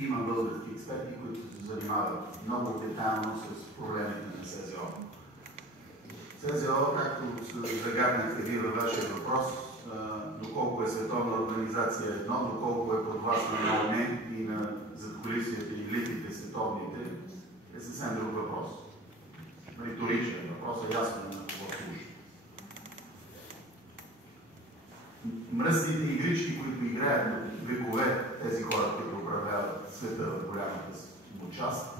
Има български експерти, които се занимават много детайлно с проблемите на СЗО. СЗО, както загаднахте вие във вашия въпрос, доколко е световна организация едно, доколко е под власт на ООН и на задкулисията и елитите световните, е съвсем друг въпрос. Риторичен въпрос, е ясно на какво служи. Мръсните игрички, които играят на векове тези хора, които управляват света в голямата му част,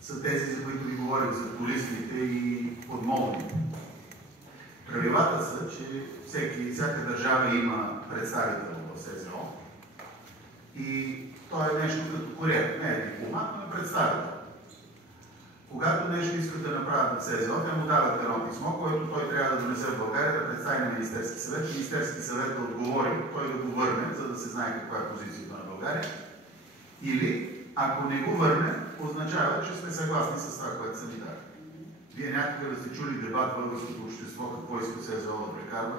са тези, за които ви говорих, за туристите и подмолните. Правилата са, че всяка държава има представител в СЗО и той е нещо като куриер. Не е дипломат, но е представител. Когато нещо искат да направят в СЗО, те му дават едно писмо, което той трябва да донесе в България, да представи на Министерски съвет. Министерски съвет да отговори, той да го върне, за да се знае каква е позицията на България. Или, ако не го върне, означава, че сме съгласни с това, което са ни дали. Вие някога да сте чули дебат в българското общество, какво иска СЗО да прекарва?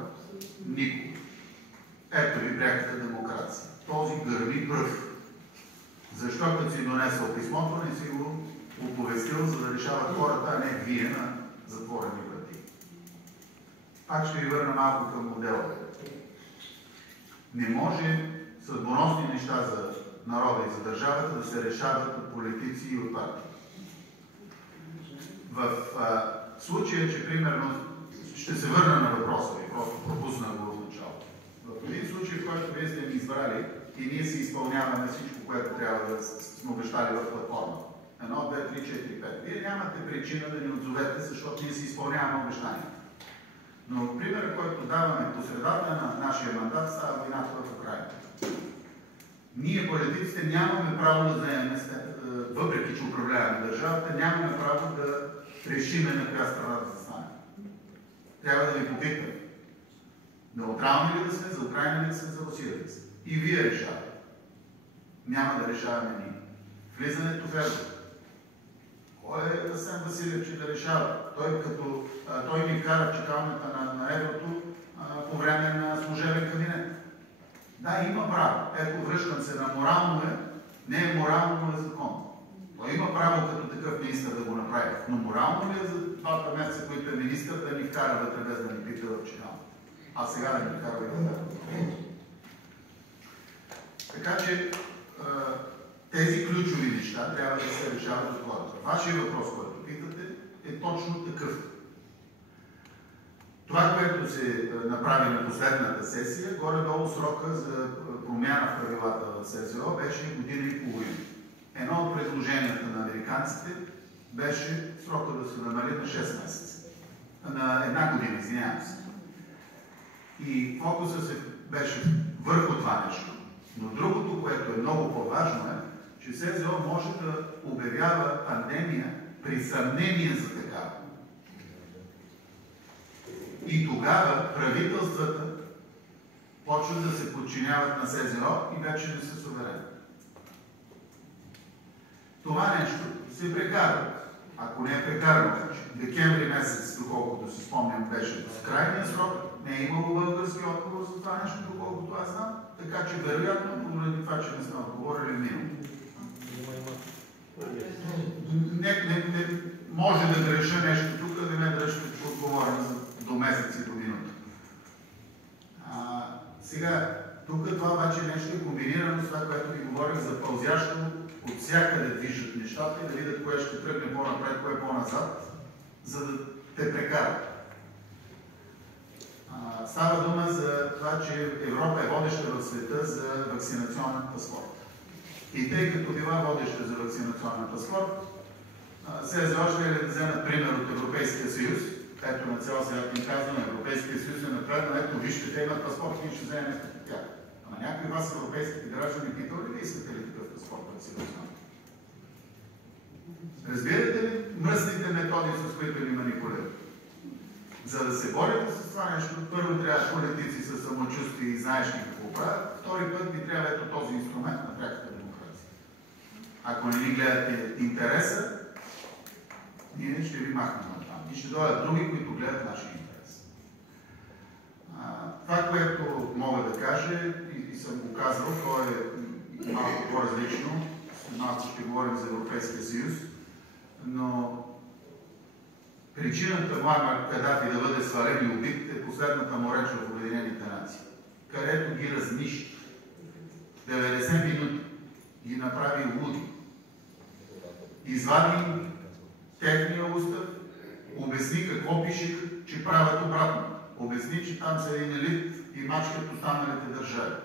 Никога. Ето ви пряката демокрация. Този гърми пръв. Защо като си донесъл писмото, не си го оповестил, за да решават хората, а не вие на затворени врати. Пак ще ви върна малко към модела. Не може съдбоносни неща за народа и за държавата да се решават от политици и от партии. В случая, че примерно, ще се върна на въпроса ви, просто пропусна го в началото. В един случай, в който вие сте ни избрали и ние си изпълняваме всичко, което трябва да сме обещали в платформата. 1, 2, 3, 4, 5. Вие нямате причина да ни отзовете, защото ние си изпълняваме обещанията. Но примерът, който даваме по средата на нашия мандат, става войната в Украйна. Ние, политиците, нямаме право да заемем, въпреки че управляваме държавата, нямаме право да решиме на коя страна да застане. Трябва да ви попитаме. Неутрални ли да сме, за Украйна ли да сме, за Русия ли да сме? И вие решавате. Няма да решаваме ние. Влизането в евро. Кой е Асен Василев, че да решава? Той ни вкара в чакалнята на еврото по време на служебен кабинет. Да, има право. Ето, връщам се на морално е, не е морално, но е закон. Той има право като такъв министър да го направи. Но морално ли е за 2 месеца, които е министър, да ни вкара вътре без да ни пита в чакалнята? А сега да ни вкара и вътре. Така че тези ключови неща трябва да се решават от хората. Вашия въпрос, който питате, е точно такъв. Това, което се направи на последната сесия, горе-долу срока за промяна в правилата в СЗО беше година и половина. Едно от предложенията на американците беше срока да се намали на 6 месеца. На 1 година, извинявам се. И фокуса се беше върху това нещо. Но другото, което е много по-важно е, че СЗО може да обявява пандемия при съмнение за такава. И тогава правителствата почват да се подчиняват на СЗО и вече не са суверени. Това нещо се прекарва. Ако не е прекарано вече. Декември месец, доколкото си спомням, беше в крайния срок. Не е имало български отговор за това нещо, доколкото аз знам. Така че вероятно, поради това, че не сме отговорили минало. Не може да греша нещо тук, да не да ще отговорим до месец и до минута. Сега, тук това обаче нещо е комбинирано с това, което ви говорих за пълзящо, от всякъде движат нещата и да видят кое ще тръгне по-напред, кое по-назад, за да те прекарат. Става дума за това, че Европа е водеща в света за вакцинационен паспорт. И тъй като била водеща за вакцинационен паспорт, СЗО ще да вземат пример от Европейския съюз. Ето на цял свят им казваме, Европейския съюз е напреднал, ето вижте, те имат паспорт, ние ще вземем като тях. Ама някои вас, европейските граждани, питали ли искате ли такъв паспорт вакцинационен? Разбирате ли мръсните методи, с които ни манипулират? За да се борите с това нещо, първо трябва политици със самочувствие и знаеш какво правят, втори път ви трябва ето този инструмент на пряката демокрация. Ако не ни гледате интереса, ние ще ви махнем на там. И ще дойдат други, които гледат нашия интерес. Това, което мога да кажа, и съм го казал, то е малко по-различно. Малко ще говорим за Европейския съюз, но причината Муамар Кадафи да бъде свален и убит е последната му реч в Обединените нации, където ги разнищи. 90 минути ги направи луди. Извади техния устав, обясни какво пише, че правят обратно. Обясни, че там са един елит и мачкат останалите държави.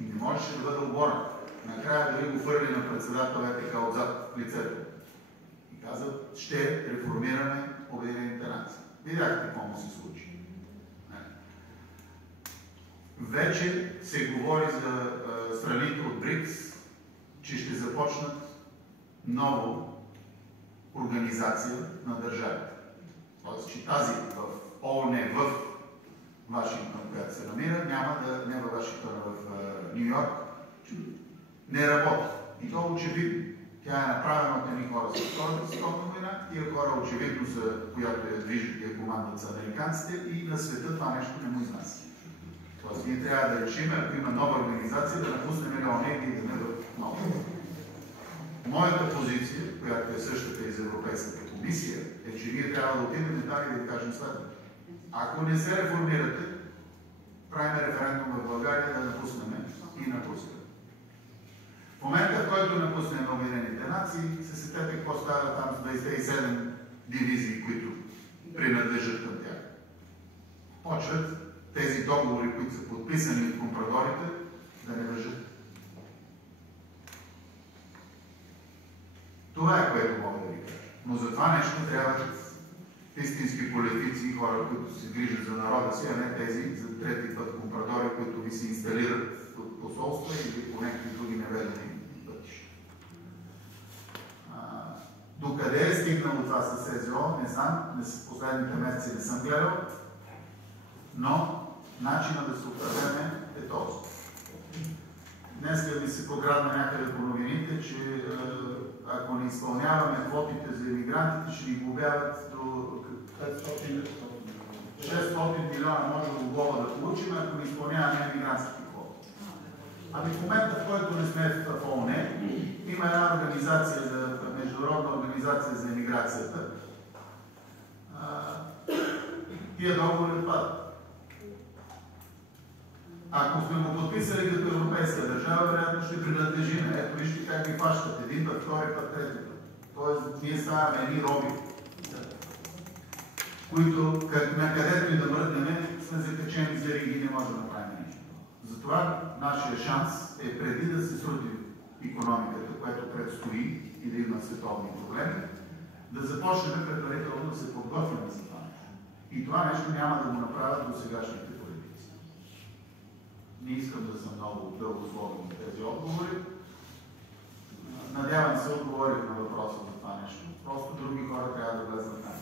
И не можеше да бъде оборен. Накрая дали го фърли на председател ЕТК отзад в лицето. И каза, ще реформираме Обединените нации. Видяхте какво му се случи. Вече се говори за страните от БРИКС, че ще започнат нова организация на държавите. Тоест, че тази в ООН, в Вашингтон, която се намира, няма да, не във Вашингтон, а в Ню Йорк, не работи. И то очевидно. Тя е направена от едни хора с Втората световна война. Тия хора очевидно са, която я движат и я командват са американците и на света това нещо не му изнася. Тоест ние трябва да решим, ако има нова организация, да напуснем ООН и да не бъдат нова. Моята позиция, която е същата и за Европейската комисия, е, че ние трябва да отидем там и да ви кажем следното. Ако не се реформирате, правим референдум в България да напуснем и напускаме. В момента, в който напуснем Обединените нации, се сетете какво става там с 27 дивизии, които принадлежат към тях. Почват тези договори, които са подписани от компрадорите, да не въжат. Това е което мога да ви кажа. Но за това нещо трябват истински политици и хора, които се грижат за народа си, а не тези за трети път компрадори, които ви се инсталират от посолства или по някакви други неведени пътища. Докъде е стигнало това с СЗО, не знам, последните месеци не съм гледал, но начинът да се управляме е този. Днес ми се подградна някъде по новините, че ако не изпълняваме квотите за имигрантите, ще ни глобяват до 600 милиона може глоба да получим, ако не изпълняваме имигрантските квоти. Ами в момента, в който не сме в ООН, има една организация, международна организация за имиграцията. Тия договори отпадат. Ако сме го подписали като европейска държава, вероятно ще принадлежим. Ето вижте как ги фащат. Един път, втори път, трети път. Тоест, ние ставаме едни роби, които, на където и да мръднем, сме закачени за риги и не можем да направим нищо. Затова нашия шанс е преди да се срути икономиката, което предстои и да има световни проблеми, да започнем предварително да се подготвим за това нещо. И това нещо няма да го направят до сегашните политици. Не искам да съм много дългословен на тези отговори. Надявам се, отговорих на въпроса за това нещо. Просто други хора трябва да влезнат там.